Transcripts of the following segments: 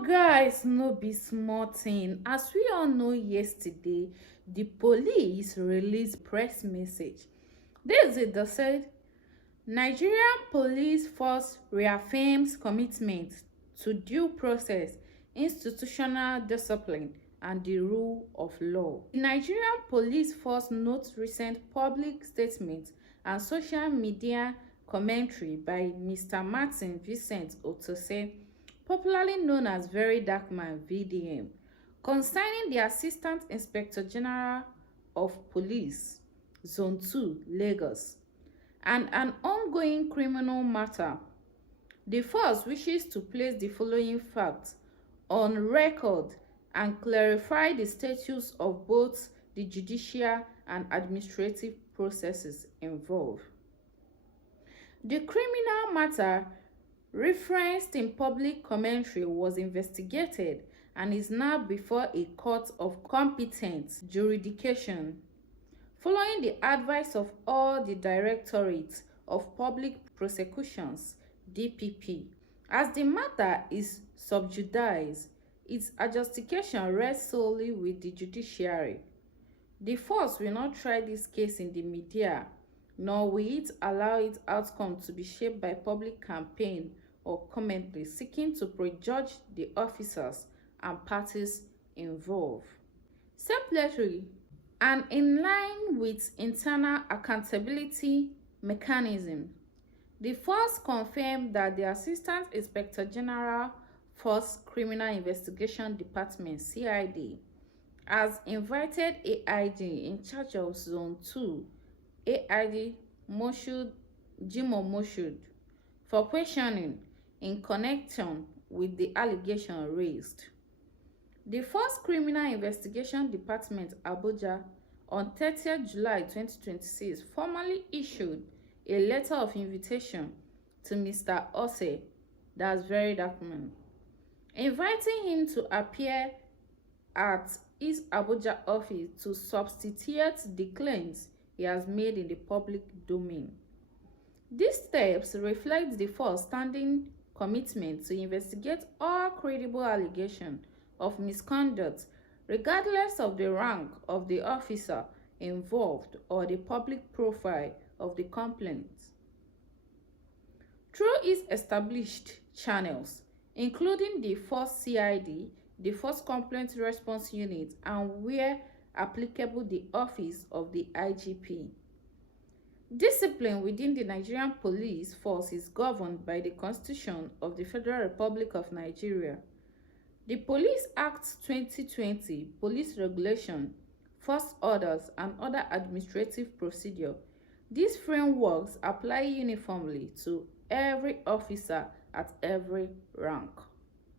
Guys, no be small thing. As we all know, yesterday the police released press message. This is the said Nigerian police force reaffirms commitment to due process, institutional discipline, and the rule of law. The Nigerian police force notes recent public statements and social media commentary by Mr. Martin Vincent Otose, popularly known as Verydarkman (VDM), concerning the Assistant Inspector General of Police, Zone 2, Lagos, and an ongoing criminal matter. The force wishes to place the following facts on record and clarify the status of both the judicial and administrative processes involved. The criminal matter referenced in public commentary was investigated and is now before a court of competent jurisdiction, following the advice of all the Directorate of Public Prosecutions (DPP). As the matter is sub judice, its adjudication rests solely with the judiciary. The force will not try this case in the media, nor will it allow its outcome to be shaped by public campaign or commentary seeking to prejudge the officers and parties involved. Separately, and in line with internal accountability mechanism, the force confirmed that the Assistant Inspector General Force Criminal Investigation Department (CID) has invited AIG in charge of Zone 2, AIG Jimo Moshood, for questioning in connection with the allegation raised. The Force Criminal Investigation Department, Abuja, on 30th July 2026, formally issued a letter of invitation to Mr. Ose, that's Verydarkman, inviting him to appear at his Abuja office to substantiate the claims he has made in the public domain. These steps reflect the force's standing commitment to investigate all credible allegations of misconduct, regardless of the rank of the officer involved or the public profile of the complaint. Through its established channels, including the Force CID, the Force Complaint Response Unit, and where applicable, the Office of the IGP. Discipline within the Nigerian police force is governed by the Constitution of the Federal Republic of Nigeria, the Police Act 2020, Police Regulation, Force Orders, and other administrative procedure. These frameworks apply uniformly to every officer at every rank.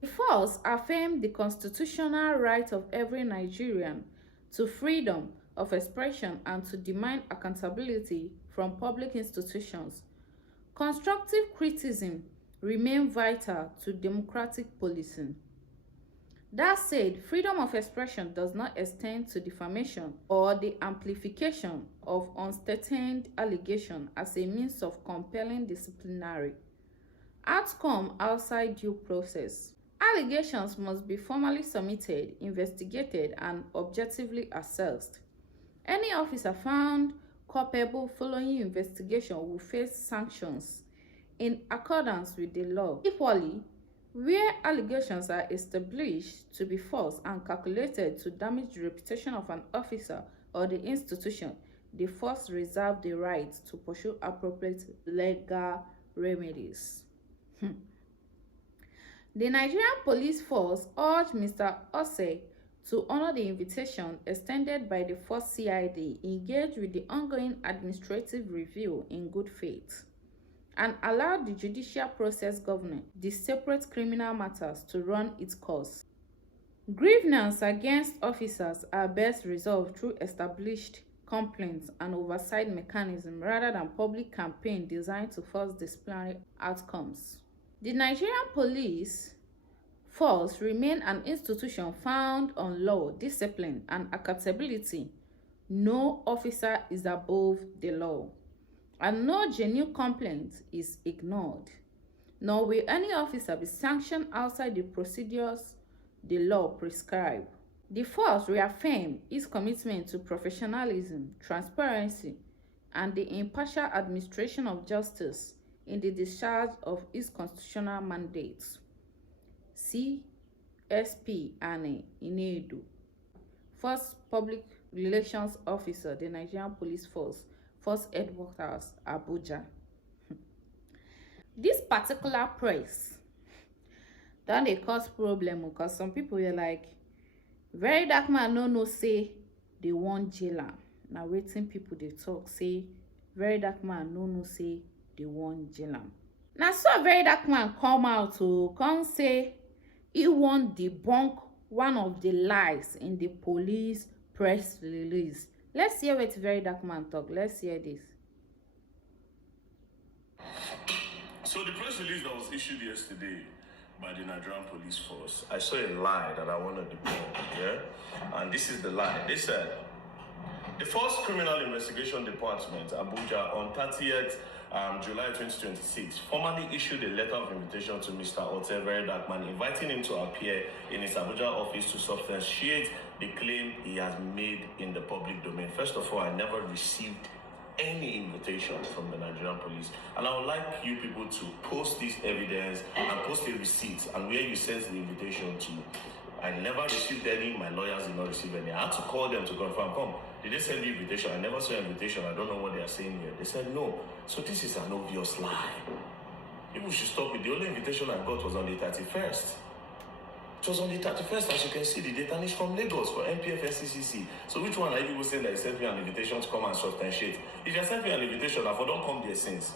The force affirmed the constitutional right of every Nigerian to freedom of expression and to demand accountability from public institutions. Constructive criticism remains vital to democratic policing. That said, freedom of expression does not extend to defamation or the amplification of unstated allegations as a means of compelling disciplinary outcome outside due process. Allegations must be formally submitted, investigated, and objectively assessed. Any officer found culpable following investigation will face sanctions in accordance with the law. Equally, where allegations are established to be false and calculated to damage the reputation of an officer or the institution, the force reserves the right to pursue appropriate legal remedies. The Nigerian police force urged Mr. Ose to honor the invitation extended by the Force CID, engage with the ongoing administrative review in good faith, and allow the judicial process governing the separate criminal matters to run its course. Grievances against officers are best resolved through established complaints and oversight mechanism rather than public campaign designed to force disciplinary outcomes. The Nigerian police force remain an institution founded on law, discipline, and accountability. No officer is above the law, and no genuine complaint is ignored. nor will any officer be sanctioned outside the procedures the law prescribe. The force reaffirmed its commitment to professionalism, transparency, and the impartial administration of justice in the discharge of its constitutional mandates. CSP Anne Inedu, First Public Relations Officer, the Nigerian Police Force, First Headquarters, Abuja. This particular press don dey cause problem because some people were like, Verydarkman no know say they wan jail am. Na wetin people dey talk, say Verydarkman no know say they wan jail am. Na so Verydarkman come out to come say he wan debunk one of the lies in the police press release. Let's hear what Verydarkman talk. Let's hear this. So the press release that was issued yesterday by the Nigerian Police Force, I saw a lie that I wanted to debunk, yeah? And this is the lie. They said, the First Criminal Investigation Department, Abuja, on 30th July 2026, formally issued a letter of invitation to Mr. Verydarkman, inviting him to appear in his Abuja office to substantiate the claim he has made in the public domain. First of all, I never received any invitation from the Nigerian police, and I would like you people to post this evidence and post a receipt and where you sent the invitation to. I never received any. My lawyers did not receive any. I had to call them to confirm. Come, did they send you invitation? I never saw an invitation. I don't know what they are saying here. They said no. So this is an obvious lie. People should stop it. The only invitation I got was on the 31st. It was on the 31st, as you can see, the data is from Lagos for NPF NCCC. So which one are you people saying that you sent me an invitation to come and substantiate? If you sent me an invitation, I don't come there since.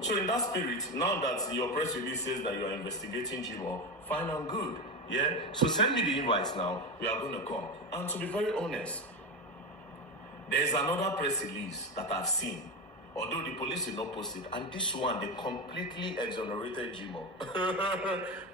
So in that spirit, now that your press release says that you are investigating Jimo, fine and good. Yeah? So send me the invites now. We are going to come. And to be very honest, there's another press release that I've seen, although the police did not post it, and this one, they completely exonerated Jimo.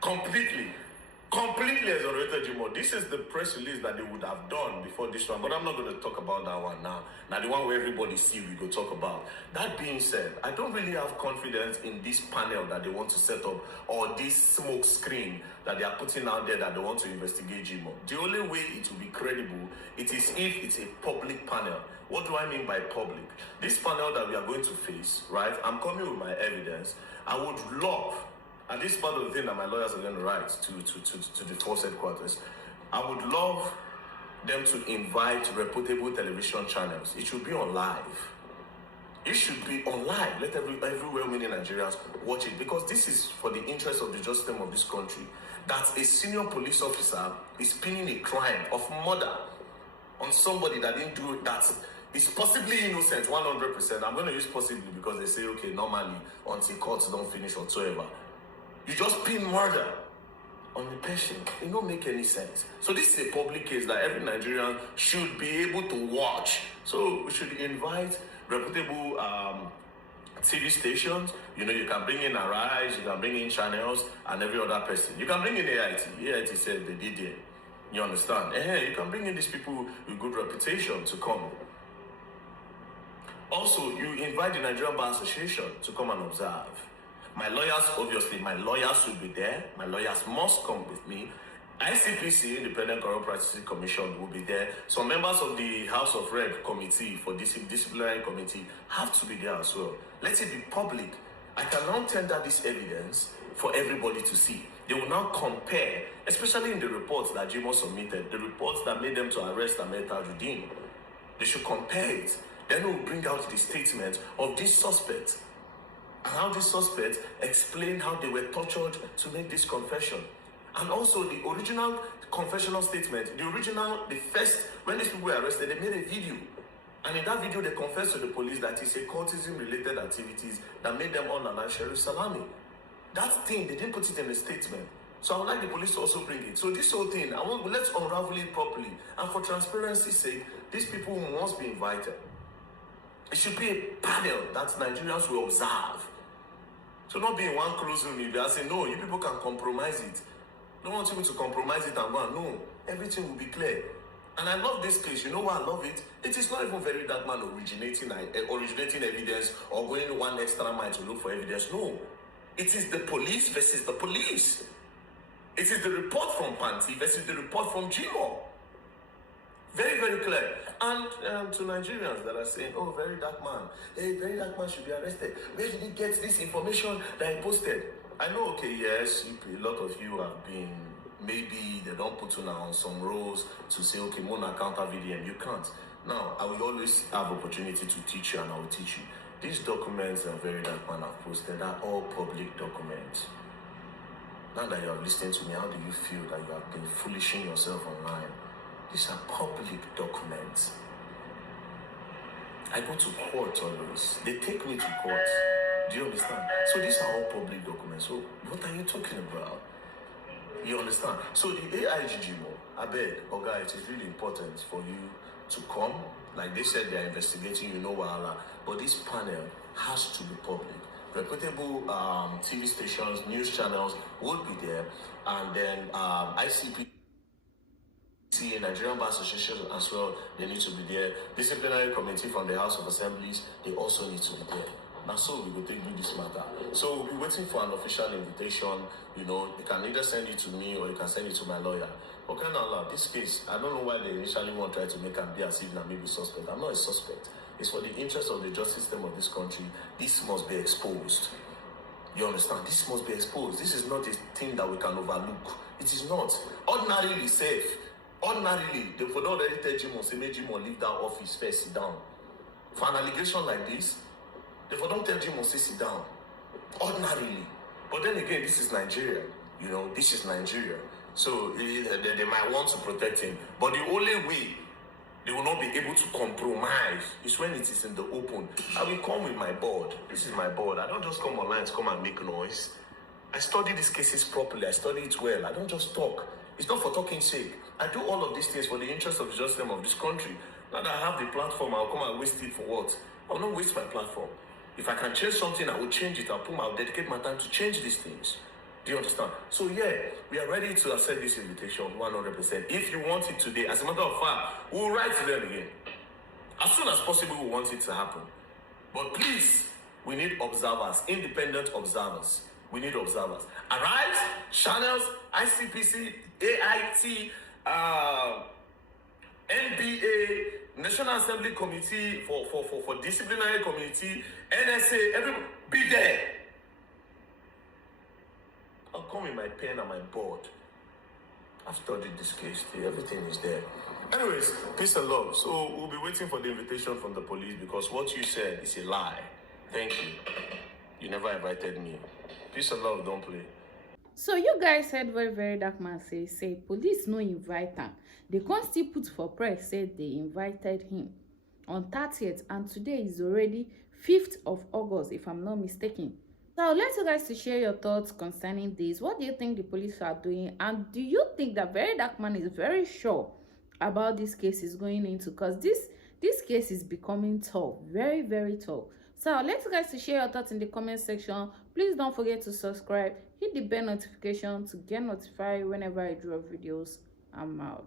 Completely exonerated Jimo. This is the press release that they would have done before this one, but I'm not going to talk about that one now. Now, the one where everybody see, we go talk about. That being said, I don't really have confidence in this panel that they want to set up, or this smoke screen that they are putting out there that they want to investigate Jimo. The only way it will be credible, it is if it's a public panel. What do I mean by public? This panel that we are going to face, right? I'm coming with my evidence. I would love, and this is part of the thing that my lawyers are going to write to the force headquarters. I would love them to invite reputable television channels. It should be on live. It should be on live. Let every well-meaning Nigerians watch it, because this is for the interest of the justice system of this country. That a senior police officer is pinning a crime of murder on somebody that didn't do that. Is possibly innocent 100%. I'm going to use possibly because they say, okay, normally until courts don't finish whatsoever. You just pin murder on the patient. It don't make any sense. So this is a public case that every Nigerian should be able to watch. So we should invite reputable TV stations. You know, you can bring in Arise, you can bring in channels and every other person. You can bring in AIT. AIT said they did it. You understand? You can bring in these people with good reputation to come. Also, you invite the Nigerian Bar Association to come and observe. My lawyers, obviously, my lawyers will be there. My lawyers must come with me. ICPC, Independent Corrupt Practices Commission, will be there. Some members of the House of Rep Committee for disciplinary committee have to be there as well. Let it be public. I can now tender this evidence for everybody to see. They will now compare, especially in the reports that Jimo submitted, the reports that made them to arrest Ahmed Tajuddin. They should compare it. Then we'll bring out the statement of this suspect and how this suspect explained how they were tortured to make this confession. And also the original confessional statement, the first, when these people were arrested, they made a video. And in that video, they confessed to the police that it's a cultism-related activities that made them on an Sheriff Salami. That thing, they didn't put it in the statement. So I would like the police to also bring it. So this whole thing, let's unravel it properly. And for transparency's sake, these people must be invited. It should be a panel that Nigerians will observe. So not be in one closed room, you'll be saying, no, you people can compromise it. Don't want people to compromise it and go on. No, everything will be clear. And I love this case. You know why I love it? It is not even Verydarkman originating evidence or going one extra mile to look for evidence. No. It is the police versus the police. It is the report from Panti versus the report from Jimo. Very, very clear. And to Nigerians that are saying, oh, Verydarkman, hey, Verydarkman should be arrested. Where did he get this information that he posted? I know, okay, yes, a lot of you have been, maybe they don't put you on some roles to say, okay, Mona counter VDM. You can't. Now, I will always have opportunity to teach you, and I will teach you. These documents that Verydarkman have posted are all public documents. Now that you are listening to me, how do you feel that you have been foolishing yourself online? These are public documents. I go to court always. They take me to court. Do you understand? So these are all public documents. So what are you talking about? You understand? So the AIGGMO, I beg, Oga, it is really important for you to come. Like they said, they are investigating, you know, Wahala. But this panel has to be public. Reputable TV stations, news channels will be there. And then ICP, Nigerian Bar Association as well, they need to be there. Disciplinary committee from the House of Assemblies, they also need to be there. Now, so we will take you this matter. So we'll be waiting for an official invitation. You know, you can either send it to me or you can send it to my lawyer. Okay, now, this case, I don't know why they initially want to try to make him be as if I may be suspect. I'm not a suspect. It's for the interest of the justice system of this country. This must be exposed. You understand? This must be exposed. This is not a thing that we can overlook. It is not. Ordinarily safe. Ordinarily, they would already tell Jimo, say, make Jimo leave that office first, sit down. For an allegation like this, they would don't tell Jimo, say, sit down. Ordinarily. But then again, this is Nigeria. You know, this is Nigeria. So they might want to protect him. But the only way they will not be able to compromise is when it is in the open. I will come with my board. This is my board. I don't just come online to come and make noise. I study these cases properly. I study it well. I don't just talk. It's not for talking sake. I do all of these things for the interest of the justice system of this country. Now that I have the platform, I'll come and waste it for what? I'll not waste my platform. If I can change something, I will change it. I'll dedicate my time to change these things. Do you understand? So yeah, we are ready to accept this invitation 100%. If you want it today, as a matter of fact, we'll write to them again. As soon as possible, we want it to happen. But please, we need observers, independent observers. We need observers. Arise, channels, ICPC, AIT, NBA, National Assembly Committee for Disciplinary Committee, NSA, everybody, be there. I'll come with my pen and my board. I've studied this case. Everything is there. Anyways, peace and love. So we'll be waiting for the invitation from the police because what you said is a lie. Thank you. You never invited me. Peace and love, don't play. So you guys heard what Verydarkman say police no invite him. They can't still put for press said they invited him on 30th, and today is already 5th of August if I'm not mistaken. So I would like you guys to share your thoughts concerning this. What do you think the police are doing? And do you think that Verydarkman is very sure about this case is going into? Because this case is becoming tough, very, very tough. So I would like you guys to share your thoughts in the comment section. Please don't forget to subscribe. Hit the bell notification to get notified whenever I drop videos. I'm out.